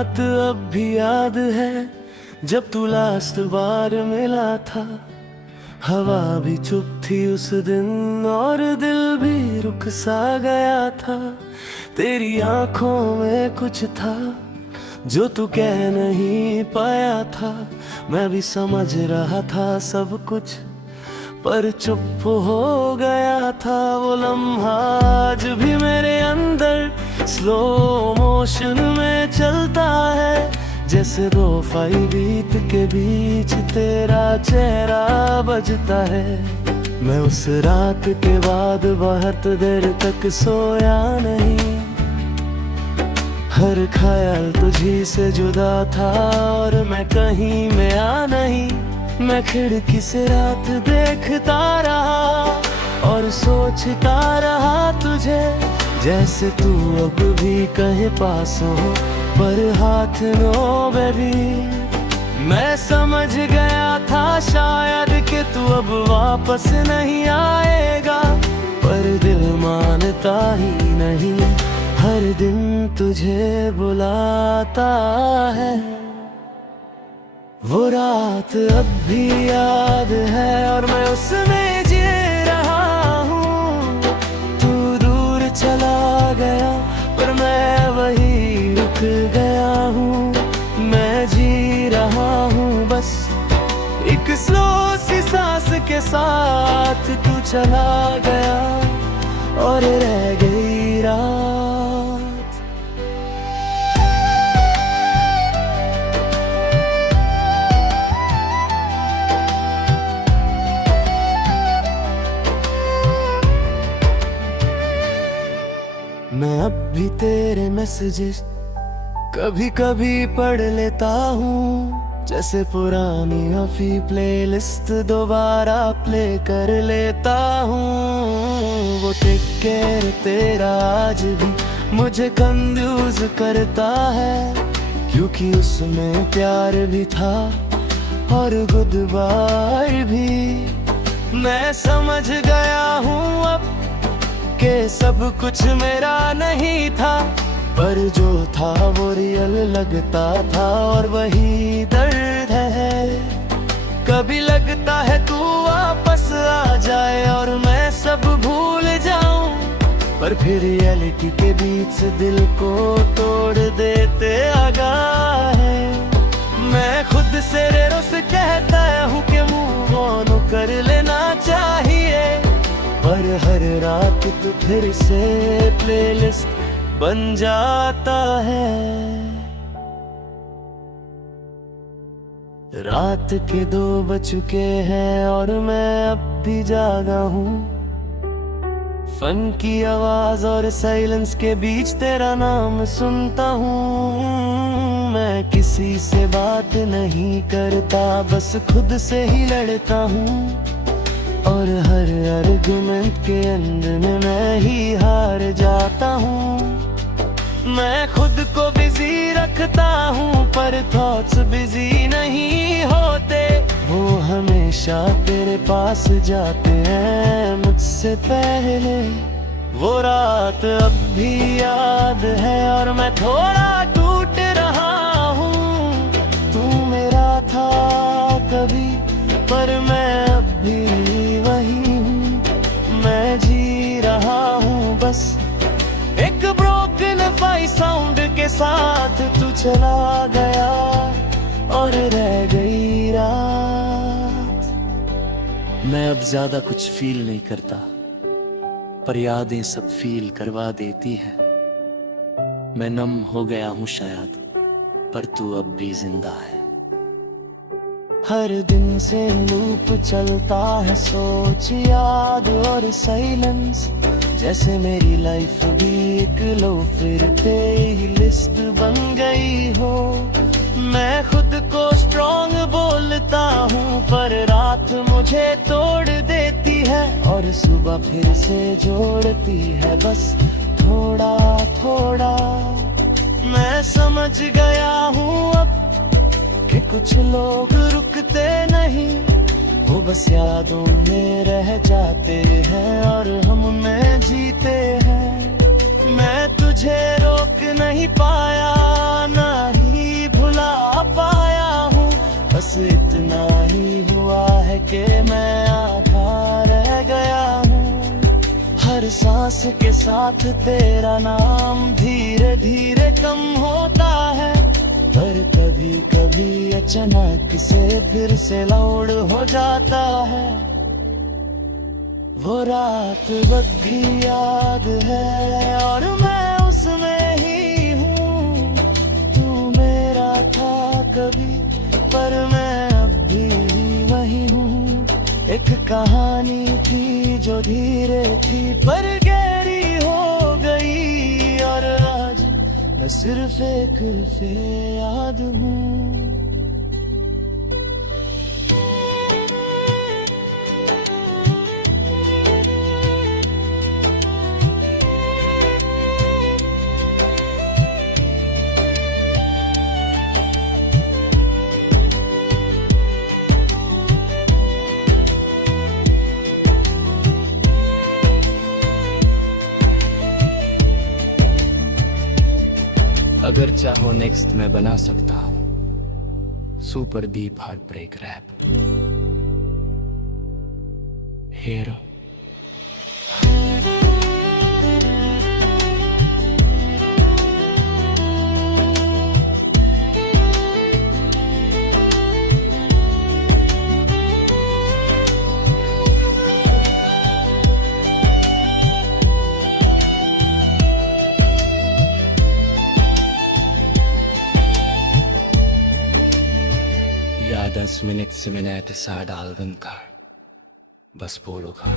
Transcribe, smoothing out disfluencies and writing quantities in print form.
रात अब भी याद है जब तू लास्ट बार मिला था। हवा भी चुप थी उस दिन और दिल भी रुक सा गया था। तेरी आंखों में कुछ था जो तू कह नहीं पाया था। मैं भी समझ रहा था सब कुछ पर चुप हो गया था। वो लम्हा आज भी मेरे अंदर स्लो मोशन में चलता है, जैसे दो फाइल बीत के बीच तेरा चेहरा बजता है। मैं उस रात के बाद बहुत देर तक सोया नहीं। हर ख्याल तुझी से जुदा था और मैं कहीं में आ नहीं। मैं खिड़की से रात देखता रहा और सोचता रहा तुझे, जैसे तू अब भी कहीं पास हो पर हाथ नो बेबी। मैं समझ गया था शायद कि तू अब वापस नहीं आएगा, पर दिल मानता ही नहीं। हर दिन तुझे बुलाता है। वो रात अब भी याद है और मैं उसमें जी रहा हूँ। तू दूर चला गया पर मैं वही रुक गया हूँ। मैं जी रहा हूँ बस एक स्लो सी सांस के साथ। तू चला गया और रह गई रात। मैं अब भी तेरे मैसेजेस कभी कभी पढ़ लेता हूँ, जैसे पुरानी हफी प्लेलिस्ट दोबारा प्ले कर लेता हूँ। वो टेक केयर तेरा आज भी मुझे कंफ्यूज करता है, क्योंकि उसमें प्यार भी था और गुड बाय भी। मैं समझ गया हूँ अब के सब कुछ मेरा नहीं था, पर जो था वो रियल लगता था और वही दर्द है। कभी लगता है तू वापस आ जाए और मैं सब भूल जाऊं, पर फिर रियलिटी के बीच से दिल को तोड़ देते आगा है। मैं खुद से रोज कहता हूँ कि मूव ऑन कर लेना चाहिए, पर हर रात तू फिर से प्लेलिस्ट बन जाता है। रात के 2 बज चुके हैं और मैं अब भी जागा हूँ। फन की आवाज और साइलेंस के बीच तेरा नाम सुनता हूँ। मैं किसी से बात नहीं करता, बस खुद से ही लड़ता हूँ, और हर आर्गुमेंट के एंड में मैं ही हार जाता हूँ। मैं खुद को बिजी रखता हूँ पर थॉट्स बिजी नहीं होते। वो हमेशा तेरे पास जाते हैं मुझसे पहले। वो रात अब भी याद है और मैं थोड़ा टूट रहा हूँ। तू मेरा था कभी पर मैं अब भी वही हूँ। मैं जी रहा हूँ बस एक ब्रोकन फाई साउंड के साथ। तू चला गया और रह गई रात। मैं अब ज्यादा कुछ फील नहीं करता, पर यादें सब फील करवा देती है। मैं नम हो गया हूँ शायद, पर तू अब भी जिंदा है। हर दिन से लूप चलता है सोच, याद और साइलेंस, जैसे मेरी लाइफ भी एक लो फिर पे ही लिस्ट बन गई हो। मैं खुद को स्ट्रॉन्ग बोलता हूँ पर रात मुझे तोड़ देती है, और सुबह फिर से जोड़ती है बस थोड़ा थोड़ा। मैं समझ गया हूँ अब कि कुछ लोग रुकते नहीं, वो बस यादों में रह जाते हैं और हम में जीते हैं। मैं तुझे रोक नहीं पाया ना ही पाया हूँ। बस इतना ही हुआ है कि मैं आधा रह गया हूँ। हर सांस के साथ तेरा नाम धीरे धीरे कम होता है, पर कभी कभी अचानक से फिर से लाउड हो जाता है। वो रात वक्त भी याद है और मैं उसमें ही हूँ। तू मेरा था कभी, पर मैं अब भी वही हूँ। एक कहानी थी जो धीरे थी पर गहरी हो गई, और आज मैं सिर्फ एक से याद हूँ। अगर चाहो नेक्स्ट मैं बना सकता हूँ super deep heartbreak rap hero. या 10 मिनट से मैंने ऐसा डाल का बस बोलूँगा।